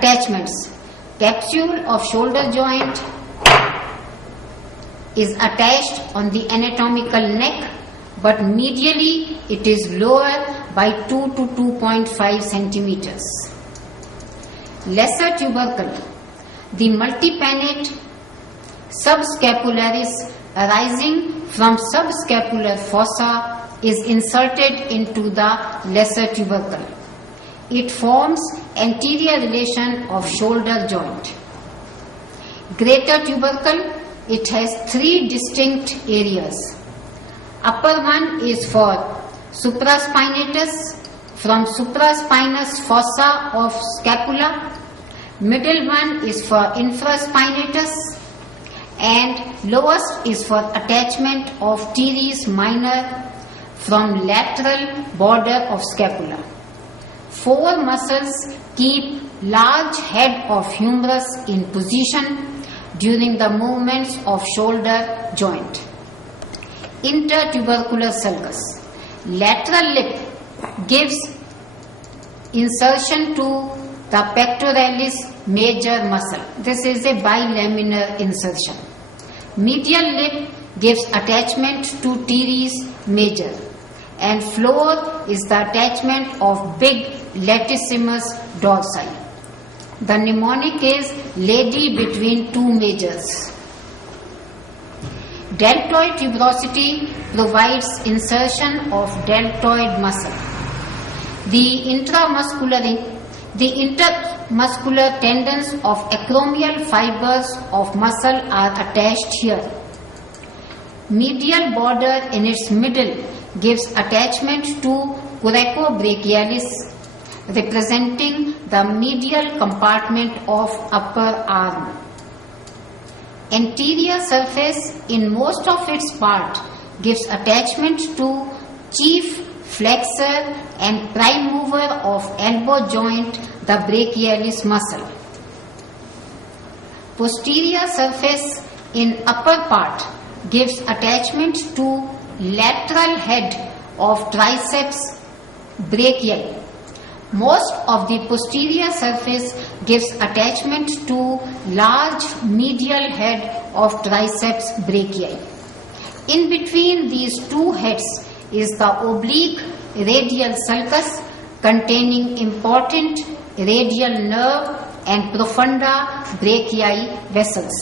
attachments. Capsule of shoulder joint is attached on the anatomical neck, but medially it is lower by 2 to 2.5 centimeters. Lesser tubercle. The multipennate subscapularis arising from subscapular fossa is inserted into the lesser tubercle. It forms anterior relation of shoulder joint. Greater tubercle, it has 3 distinct areas. Upper one is for supraspinatus, from supraspinous fossa of scapula. Middle one is for infraspinatus, and lowest is for attachment of teres minor from lateral border of scapula. 4 muscles keep large head of humerus in position during the movements of shoulder joint. Intertubercular sulcus. Lateral lip gives insertion to the pectoralis major muscle. This is a bilaminar insertion. Medial lip gives attachment to teres major, and floor is the attachment of big latissimus dorsi. The mnemonic is lady between 2 majors. Deltoid tuberosity provides insertion of deltoid muscle. The intermuscular tendons of acromial fibers of muscle are attached here. Medial border in its middle gives attachment to coracobrachialis, representing the medial compartment of upper arm. Anterior surface in most of its part gives attachment to chief flexor and prime mover of elbow joint, the brachialis muscle. Posterior surface in upper part gives attachment to lateral head of triceps brachii. Most of the posterior surface gives attachment to large medial head of triceps brachii. In between these 2 heads is the oblique radial sulcus containing important radial nerve and profunda brachii vessels.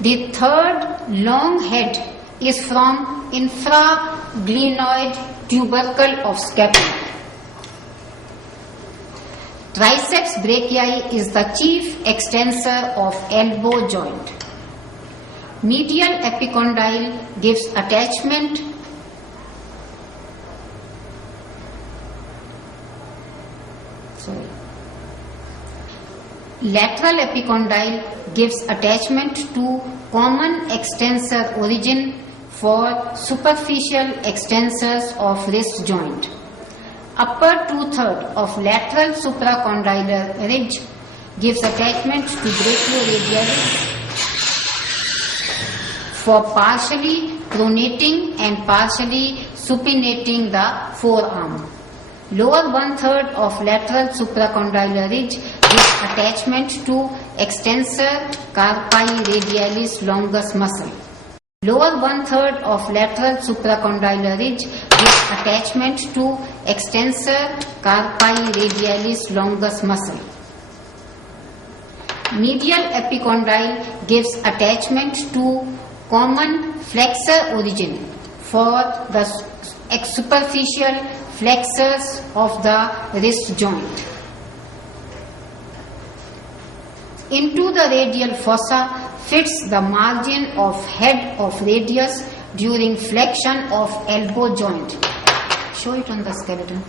The third long head is from infraglenoid tubercle of scapula. Triceps brachii is the chief extensor of elbow joint. Medial epicondyle gives attachment Lateral epicondyle gives attachment to common extensor origin for superficial extensors of wrist joint. Upper 2/3 of lateral supracondylar ridge gives attachment to brachioradialis for partially pronating and partially supinating the forearm. Lower 1/3 of lateral supracondylar ridge gives attachment to extensor carpi radialis longus muscle. Lower 1/3 of lateral supracondylar ridge gives attachment to extensor carpi radialis longus muscle. Medial epicondyle gives attachment to common flexor origin for the superficial flexors of the wrist joint. Into the radial fossa fits the margin of head of radius during flexion of elbow joint. Show it on the skeleton.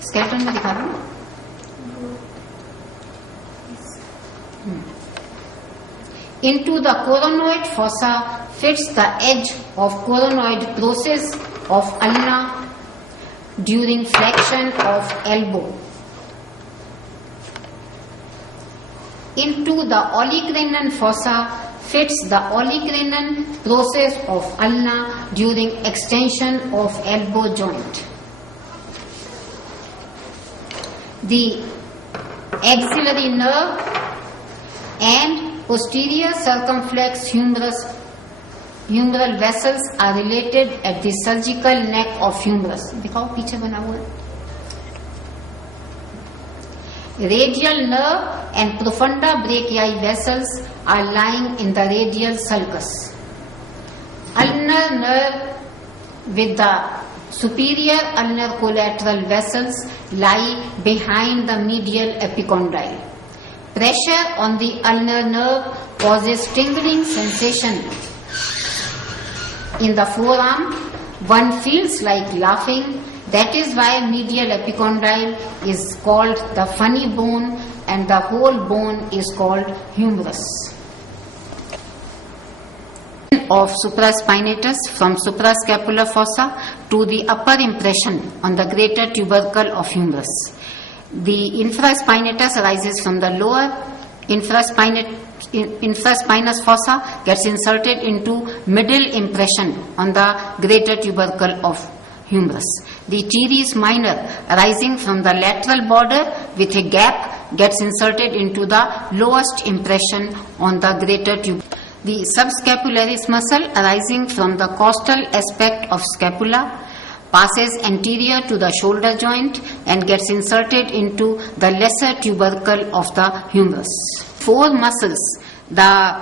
Skeleton में दिखा दूँ? Into the coronoid fossa fits the edge of coronoid process of ulna during flexion of elbow. Into the olecranon fossa fits the olecranon process of ulna during extension of elbow joint. The axillary nerve and posterior circumflex humeral vessels are related at the surgical neck of humerus. दिखाओ पीछे बना हुआ है. Radial nerve and profunda brachii vessels are lying in the radial sulcus. Ulnar nerve with the superior ulnar collateral vessels lie behind the medial epicondyle. Pressure on the ulnar nerve causes tingling sensation in the forearm. One feels like laughing. That is why medial epicondyle is called the funny bone and the whole bone is called humerus. Of supraspinatus from suprascapular fossa to the upper impression on the greater tubercle of humerus. The infraspinatus arises from the lower infraspinous fossa, gets inserted into middle impression on the greater tubercle of humerus. The teres minor arising from the lateral border with a gap gets inserted into the lowest impression on the greater tubercle. The subscapularis muscle arising from the costal aspect of scapula passes anterior to the shoulder joint and gets inserted into the lesser tubercle of the humerus. Four muscles, the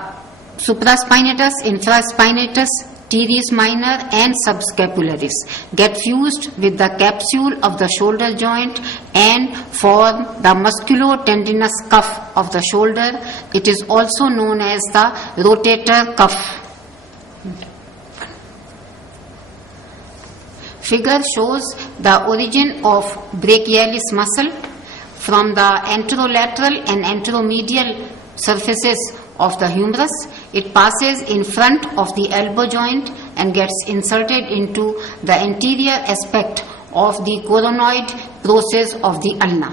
supraspinatus, infraspinatus, teres minor and subscapularis, get fused with the capsule of the shoulder joint and form the musculotendinous cuff of the shoulder. It is also known as the rotator cuff. Figure shows the origin of brachialis muscle from the anterolateral and anteromedial surfaces of the humerus. It passes in front of the elbow joint and gets inserted into the anterior aspect of the coronoid process of the ulna.